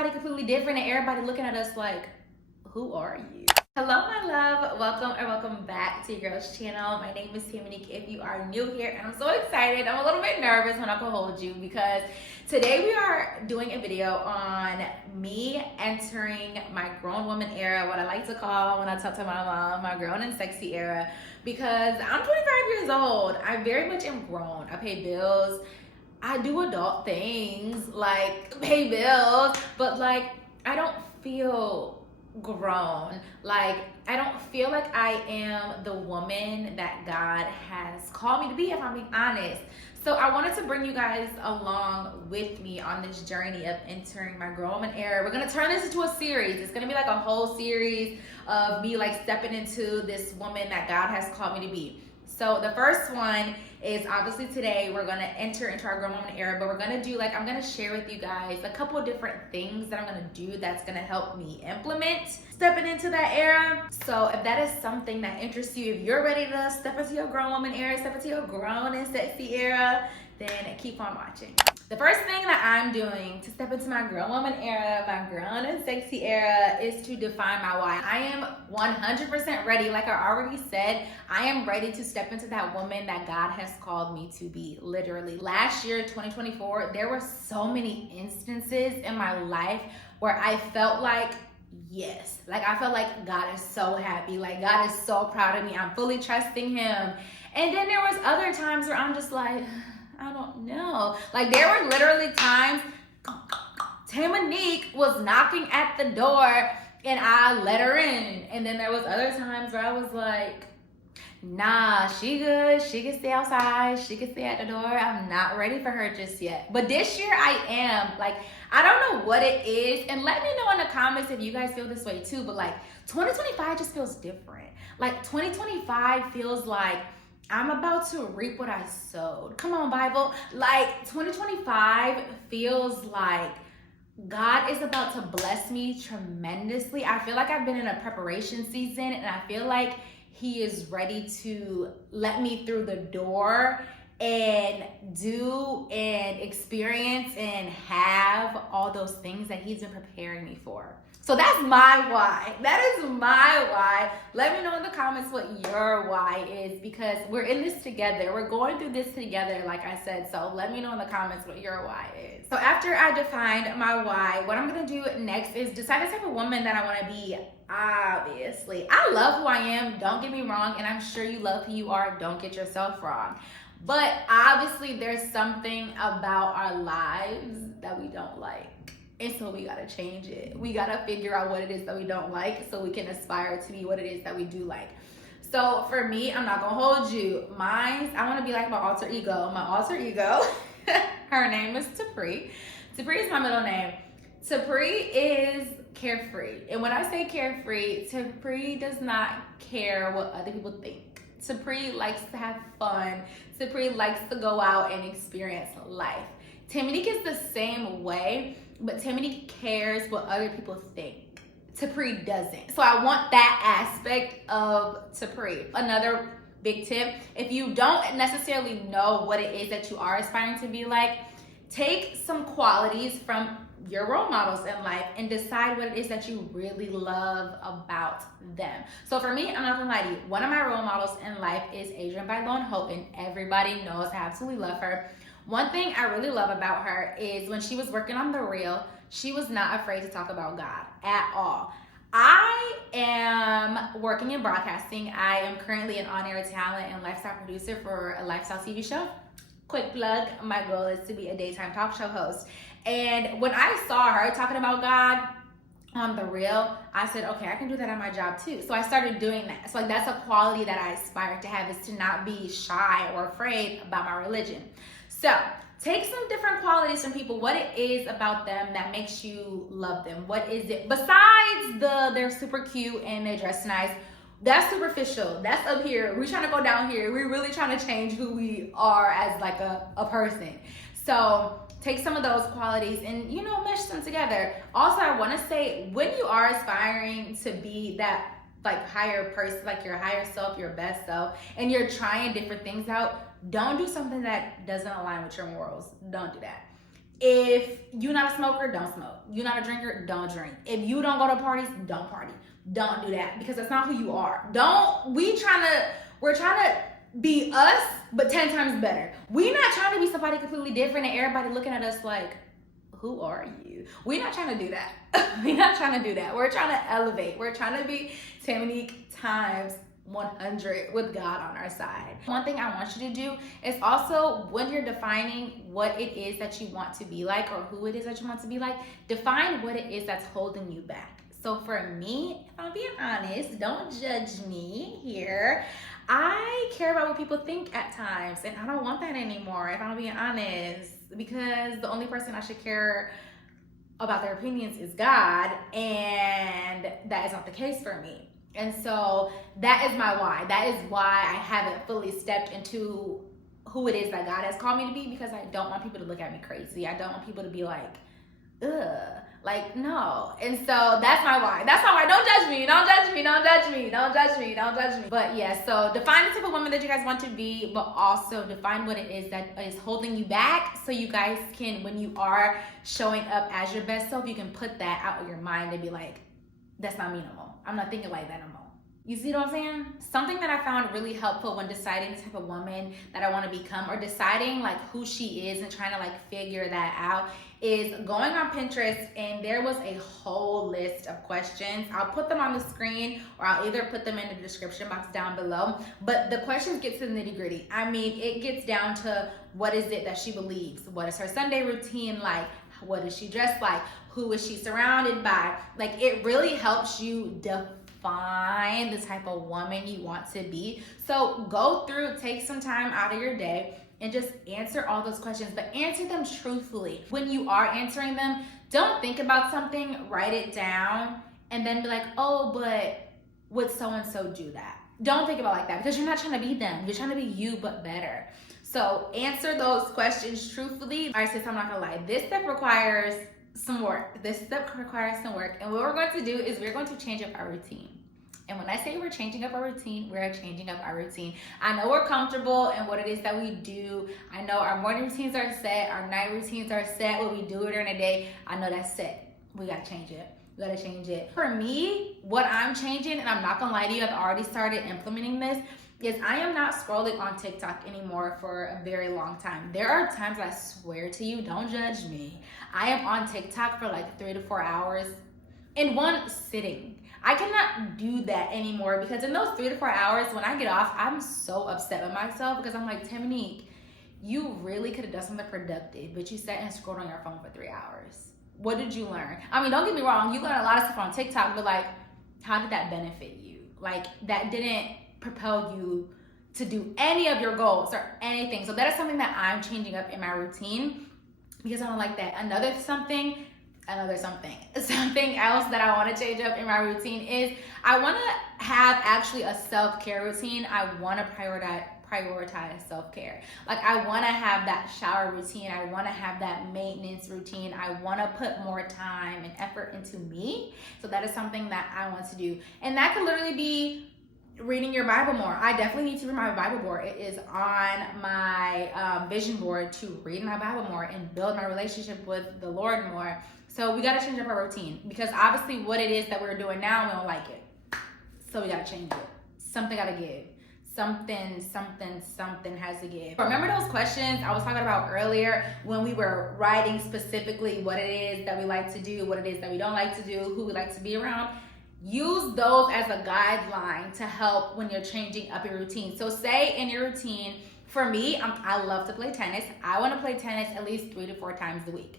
somebody completely different and everybody looking at us like, who are you? Hello, my love. Welcome back to your girl's channel. My name is Taminique if you are new here, and I'm so excited. I'm a little bit nervous when I can hold you because today we are doing a video on me entering my grown woman era, what I like to call when I talk to my mom, my grown and sexy era, because I'm 25 years old. I very much am grown. I pay bills. I do adult things like pay bills, but like I don't feel grown. Like I don't feel like I am the woman that God has called me to be, if I'm being honest. So I wanted to bring you guys along with me on this journey of entering my grown woman era. We're gonna turn this into a series. It's gonna be like a whole series of me like stepping into this woman that God has called me to be. So the first one is obviously today we're gonna enter into our grown woman era, but we're gonna do like, I'm gonna share with you guys a couple of different things that I'm gonna do that's gonna help me implement stepping into that era. So if that is something that interests you, if you're ready to step into your grown woman era, step into your grown and sexy era, then keep on watching. The first thing that I'm doing to step into my grown woman era, my grown and sexy era, is to define my why. I am 100% ready. Like I already said, I am ready to step into that woman that God has called me to be, literally. Last year, 2024, there were so many instances in my life where I felt like, yes, like I felt like God is so happy. Like God is so proud of me. I'm fully trusting him. And then there was other times where I'm just like, I don't know. Like there were literally times Taminique was knocking at the door and I let her in. And then there was other times where I was like, nah, she good. She can stay outside. She can stay at the door. I'm not ready for her just yet. But this year I am. Like, I don't know what it is. And let me know in the comments if you guys feel this way too. But like 2025 just feels different. Like 2025 feels like I'm about to reap what I sowed. Come on, Bible. Like 2025 feels like God is about to bless me tremendously. I feel like I've been in a preparation season and I feel like he is ready to let me through the door and do and experience and have all those things that he's been preparing me for. So that's my why. That is my why. Let me know in the comments what your why is, because we're in this together. We're going through this together, like I said. So let me know in the comments what your why is. So after I defined my why, what I'm going to do next is decide the type of woman that I want to be. Obviously, I love who I am. Don't get me wrong. And I'm sure you love who you are. Don't get yourself wrong. But obviously, there's something about our lives that we don't like. And so we gotta change it. We gotta figure out what it is that we don't like so we can aspire to be what it is that we do like. So for me, I'm not gonna hold you. I wanna be like my alter ego. My alter ego, her name is Tapri. Tapri is my middle name. Tapri is carefree. And when I say carefree, Tapri does not care what other people think. Tapri likes to have fun. Tapri likes to go out and experience life. Taminique is the same way, but Taminique cares what other people think. Tapri doesn't. So I want that aspect of Tapri. Another big tip, if you don't necessarily know what it is that you are aspiring to be like, take some qualities from your role models in life and decide what it is that you really love about them. So for me, I'm not gonna lie to you, one of my role models in life is Adrian Bailon Houghton. Everybody knows, I absolutely love her. One thing I really love about her is when she was working on The Real, she was not afraid to talk about God at all. I am working in broadcasting. I am currently an on-air talent and lifestyle producer for a lifestyle TV show. Quick plug, my goal is to be a daytime talk show host. And when I saw her talking about God on The Real, I said, okay, I can do that on my job too. So I started doing that. So like that's a quality that I aspire to have, is to not be shy or afraid about my religion. So take some different qualities from people, what it is about them that makes you love them. What is it? Besides they're super cute and they dress nice, that's superficial. That's up here. We're trying to go down here. We're really trying to change who we are as like a person. So take some of those qualities and, you know, mesh them together. Also, I want to say, when you are aspiring to be that like higher person, like your higher self, your best self, and you're trying different things out, don't do something that doesn't align with your morals. Don't do that. If you're not a smoker, don't smoke. You're not a drinker, don't drink. If you don't go to parties, don't party. Don't do that, because that's not who you are. We're trying to be us, but 10 times better. We're not trying to be somebody completely different and everybody looking at us like, who are you? We're not trying to do that. We're not trying to do that. We're trying to elevate. We're trying to be Taminique times 100 with God on our side. One thing I want you to do is also, when you're defining what it is that you want to be like or who it is that you want to be like, define what it is that's holding you back. So for me, if I'm being honest, don't judge me here. I care about what people think at times, and I don't want that anymore, if I'm being honest, because the only person I should care about their opinions is God, and that is not the case for me. And so that is my why. That is why I haven't fully stepped into who it is that God has called me to be, because I don't want people to look at me crazy. I don't want people to be like, ugh, like, no. And so that's my why. That's my why. Don't judge me. Don't judge me. Don't judge me. Don't judge me. Don't judge me. But yeah, so define the type of woman that you guys want to be, but also define what it is that is holding you back, so you guys can, when you are showing up as your best self, you can put that out of your mind and be like, that's not me no more. I'm not thinking like that no more. You see what I'm saying? Something that I found really helpful when deciding the type of woman that I want to become, or deciding like who she is and trying to like figure that out, is going on Pinterest, and there was a whole list of questions. I'll put them on the screen, or I'll either put them in the description box down below. But the questions get to the nitty gritty. I mean, it gets down to, what is it that she believes? What is her Sunday routine like? What does she dress like? Who is she surrounded by? Like, it really helps you define the type of woman you want to be. So go through, take some time out of your day and just answer all those questions, but answer them truthfully. When you are answering them, don't think about something, write it down, and then be like, oh, but would so-and-so do that? Don't think about it like that, because you're not trying to be them. You're trying to be you, but better. So answer those questions truthfully. All right, sis, I'm not gonna lie. This step requires some work. This step requires some work. And what we're going to do is we're going to change up our routine. And when I say we're changing up our routine, we're changing up our routine. I know we're comfortable in what it is that we do. I know our morning routines are set, our night routines are set, what we do during the day. I know that's set. We gotta change it. We gotta change it. For me, what I'm changing, and I'm not gonna lie to you, I've already started implementing this, is I am not scrolling on TikTok anymore for a very long time. There are times, I swear to you, don't judge me, I am on TikTok for like 3 to 4 hours in one sitting. I cannot do that anymore, because in those 3 to 4 hours, when I get off, I'm so upset with myself, because I'm like, Taminique, you really could have done something productive, but you sat and scrolled on your phone for 3 hours. What did you learn? I mean, don't get me wrong, you learn a lot of stuff on TikTok, but like, how did that benefit you? Like, that didn't propel you to do any of your goals or anything. So that is something that I'm changing up in my routine, because I don't like that. Something else that I want to change up in my routine is I want to have actually a self-care routine. I want to prioritize self-care. Like, I want to have that shower routine. I want to have that maintenance routine. I want to put more time and effort into me. So that is something that I want to do. And that could literally be reading your Bible more. I definitely need to read my Bible more. It is on my vision board to read my Bible more and build my relationship with the Lord more. So we got to change up our routine, because obviously what it is that we're doing now, we don't like it. So we got to change it. Something got to give. Something has to give. Remember those questions I was talking about earlier when we were writing specifically what it is that we like to do, what it is that we don't like to do, who we like to be around? Use those as a guideline to help when you're changing up your routine. So say in your routine, for me, I love to play tennis. I want to play tennis at least 3 to 4 times a week.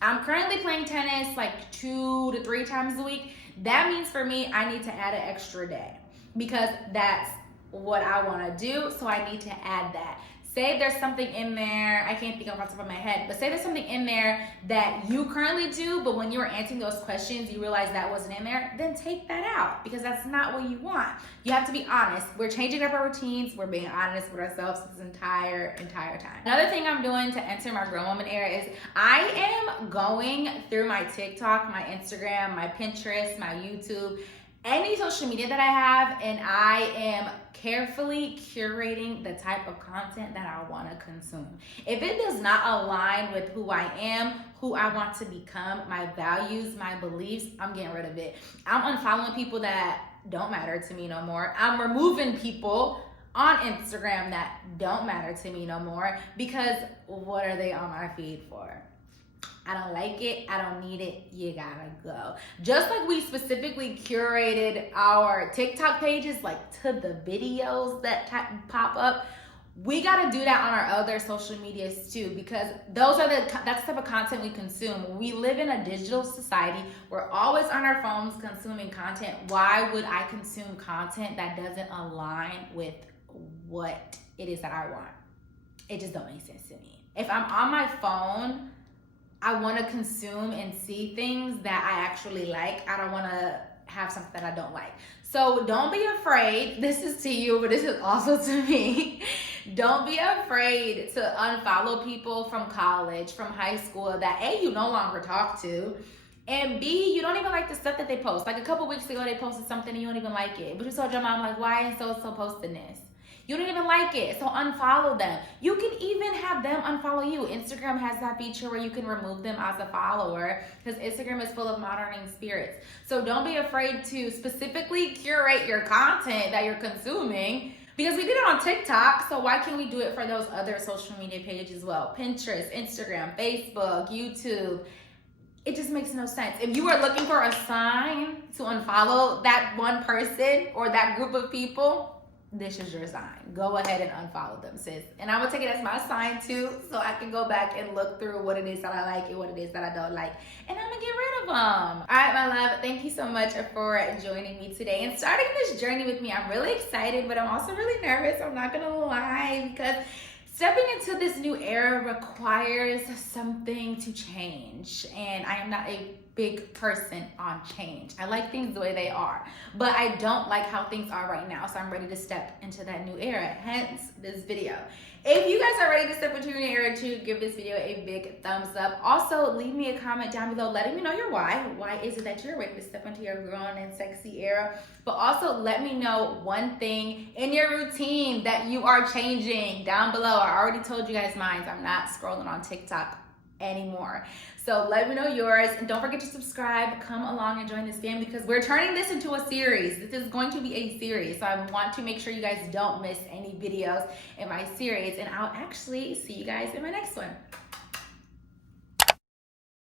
I'm currently playing tennis like 2 to 3 times a week. That means for me, I need to add an extra day, because that's what I want to do. So I need to add that. Say there's something in there, I can't think of off the top of my head, but say there's something in there that you currently do, but when you were answering those questions, you realize that wasn't in there, then take that out, because that's not what you want. You have to be honest. We're changing up our routines. We're being honest with ourselves this entire time. Another thing I'm doing to enter my grown woman era is I am going through my TikTok, my Instagram, my Pinterest, my YouTube, any social media that I have, and I am carefully curating the type of content that I want to consume. If it does not align with who I am, who I want to become, my values, my beliefs, I'm getting rid of it. I'm unfollowing people that don't matter to me no more. I'm removing people on Instagram that don't matter to me no more, because what are they on my feed for? I don't like it. I don't need it. You gotta go. Just like we specifically curated our TikTok pages, like to the videos that pop up, we gotta do that on our other social medias too, because that's the type of content we consume. We live in a digital society. We're always on our phones consuming content. Why would I consume content that doesn't align with what it is that I want? It just don't make sense to me. If I'm on my phone, I want to consume and see things that I actually like. I don't want to have something that I don't like. So don't be afraid. This is to you, but this is also to me. Don't be afraid to unfollow people from college, from high school that A, you no longer talk to, and B, you don't even like the stuff that they post. Like a couple weeks ago, they posted something and you don't even like it. But you told your mom, like, why is so posting this? You don't even like it, so unfollow them. You can even have them unfollow you. Instagram has that feature where you can remove them as a follower, because Instagram is full of modern spirits. So don't be afraid to specifically curate your content that you're consuming, because we did it on TikTok, so why can't we do it for those other social media pages as well? Pinterest, Instagram, Facebook, YouTube. It just makes no sense. If you are looking for a sign to unfollow that one person or that group of people, this is your sign. Go ahead and unfollow them, sis. And I'm gonna take it as my sign too, so I can go back and look through what it is that I like and what it is that I don't like, and I'm gonna get rid of them. All right, my love, thank you so much for joining me today and starting this journey with me. I'm really excited, but I'm also really nervous, I'm not gonna lie, because stepping into this new era requires something to change, and I am not a big person on change. I like things the way they are, but I don't like how things are right now, so I'm ready to step into that new era, hence this video. If you guys are ready to step into your new era too, give this video a big thumbs up. Also, leave me a comment down below letting me know your why. Why is it that you're ready to step into your grown and sexy era? But also let me know one thing in your routine that you are changing down below. I already told you guys mine. I'm not scrolling on TikTok anymore. So let me know yours, and don't forget to subscribe. Come along and join this family, because we're turning this into a series. This is going to be a series, so I want to make sure you guys don't miss any videos in my series, and I'll actually see you guys in my next one.